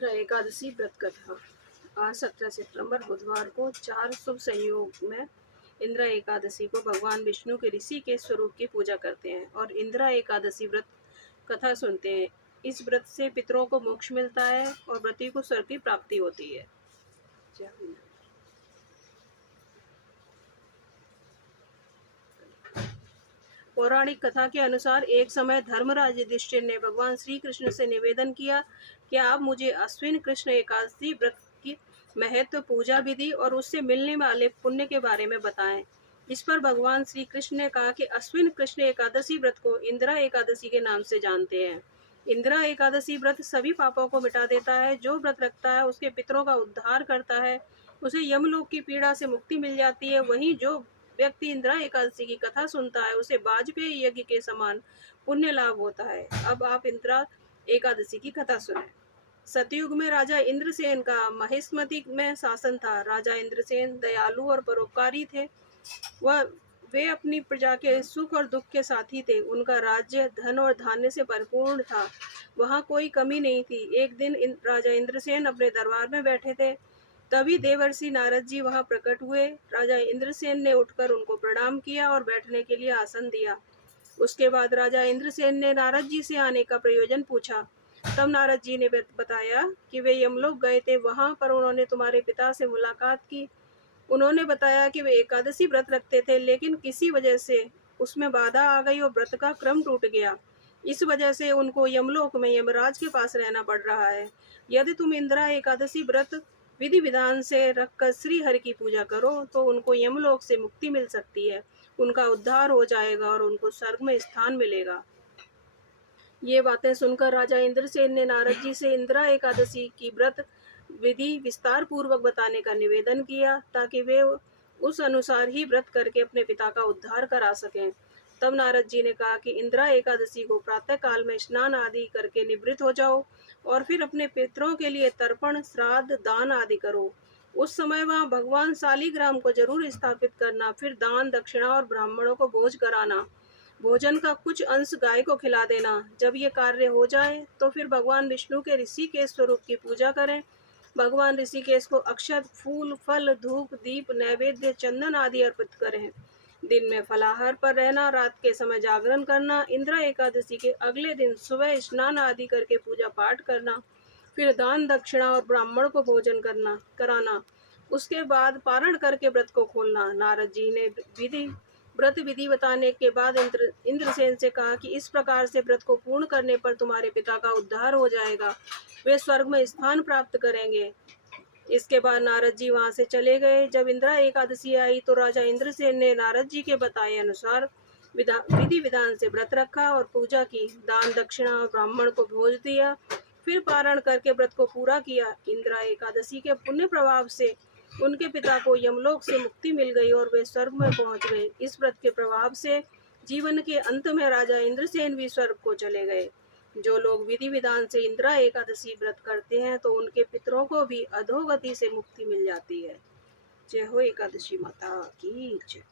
इंद्र एकादशी व्रत कथा। आज 17 सितंबर बुधवार को 4 शुभ संयोग में इंद्र एकादशी को भगवान विष्णु के ऋषि के स्वरूप की पूजा करते हैं और इंद्र एकादशी व्रत कथा सुनते हैं। इस व्रत से पितरों को मोक्ष मिलता है और व्रती को स्वर्ग की प्राप्ति होती है। पौराणिक कथा के अनुसार एक समय धर्मराज युधिष्ठिर ने भगवान श्री कृष्ण से निवेदन किया कि आप मुझे अश्विन कृष्ण एकादशी व्रत की महत्व, पूजा विधि और उससे मिलने वाले पुण्य के बारे में बताएं। इस पर भगवान श्री कृष्ण ने कहा कि अश्विन कृष्ण एकादशी व्रत को इंदिरा एकादशी के नाम से जानते हैं। इंदिरा एकादशी व्रत सभी पापों को मिटा देता है। जो व्रत रखता है उसके पितरों का उद्धार करता है, उसे यमलोक की पीड़ा से मुक्ति मिल जाती है। वहीं जो व्यक्ति इंदिरा एकादशी की कथा सुनता है उसे वाजपेयी यज्ञ के समान पुण्य लाभ होता है। अब आप इंदिरा एकादशी की कथा सुने। सतयुग में राजा इंद्रसेन का महिष्मति में शासन था। राजा इंद्रसेन दयालु और परोपकारी थे। वे अपनी प्रजा के सुख और दुख के साथी थे। उनका राज्य धन और धान्य से परिपूर्ण था। वहाँ कोई कमी नहीं थी। एक दिन राजा इंद्रसेन अपने दरबार में बैठे थे। तभी देवर्षि नारद जी वहां प्रकट हुए। राजा इंद्रसेन ने उठकर उनको प्रणाम किया और बैठने के लिए आसन दिया। उसके बाद राजा इंद्रसेन ने नारद जी से आने का प्रयोजन पूछा। तब नारद जी ने बताया कि वे यमलोक गए थे। वहां पर उन्होंने तुम्हारे पिता से मुलाकात की। उन्होंने बताया कि वे एकादशी व्रत रखते थे, लेकिन किसी वजह से उसमें बाधा आ गई और व्रत का क्रम टूट गया। इस वजह से उनको यमलोक में यमराज के पास रहना पड़ रहा है। यदि तुम इंदिरा एकादशी व्रत विधि विधान से रखकर श्री हरि की पूजा करो तो उनको यमलोक से मुक्ति मिल सकती है, उनका उद्धार हो जाएगा और उनको स्वर्ग में स्थान मिलेगा। ये बातें सुनकर राजा इंद्रसेन ने नारद जी से इंदिरा एकादशी की व्रत विधि विस्तार पूर्वक बताने का निवेदन किया, ताकि वे उस अनुसार ही व्रत करके अपने पिता का उद्धार करा सकें। तब नारद जी ने कहा कि इंदिरा एकादशी को प्रातः काल में स्नान आदि करके निवृत्त हो जाओ और फिर अपने पितरों के लिए तर्पण, श्राद्ध, दान आदि करो। उस समय वहाँ भगवान शालिग्राम को जरूर स्थापित करना। फिर दान, दक्षिणा और ब्राह्मणों को भोज कराना। भोजन का कुछ अंश गाय को खिला देना। जब ये कार्य हो जाए तो फिर भगवान विष्णु के ऋषिकेश स्वरूप की पूजा करें। भगवान ऋषिकेश को अक्षत, फूल, फल, धूप, दीप, नैवेद्य, चंदन आदि अर्पित करें। दिन में फलाहार पर रहना, रात के समय जागरण करना। इंदिरा एकादशी के अगले दिन सुबह स्नान आदि करके पूजा पाठ करना। फिर दान, दक्षिणा और ब्राह्मण को भोजन कराना। उसके बाद पारण करके व्रत को खोलना। नारद जी ने व्रत विधि बताने के बाद इंद्रसेन से कहा कि इस प्रकार से व्रत को पूर्ण करने पर तुम्हारे पिता का उद्धार हो जाएगा, वे स्वर्ग में स्थान प्राप्त करेंगे। इसके बाद नारद जी वहां से चले गए। जब इंदिरा एकादशी आई तो राजा इंद्रसेन ने नारद जी के बताए अनुसार विधि विधान से व्रत रखा और पूजा की। दान, दक्षिणा और ब्राह्मण को भोज दिया। फिर पारण करके व्रत को पूरा किया। इंदिरा एकादशी के पुण्य प्रभाव से उनके पिता को यमलोक से मुक्ति मिल गई और वे स्वर्ग में पहुंच गए। इस व्रत के प्रभाव से जीवन के अंत में राजा इंद्रसेन भी स्वर्ग को चले गए। जो लोग विधि विधान से इंदिरा एकादशी व्रत करते हैं तो उनके पितरों को भी अधोगति से मुक्ति मिल जाती है। जय हो एकादशी माता की जय।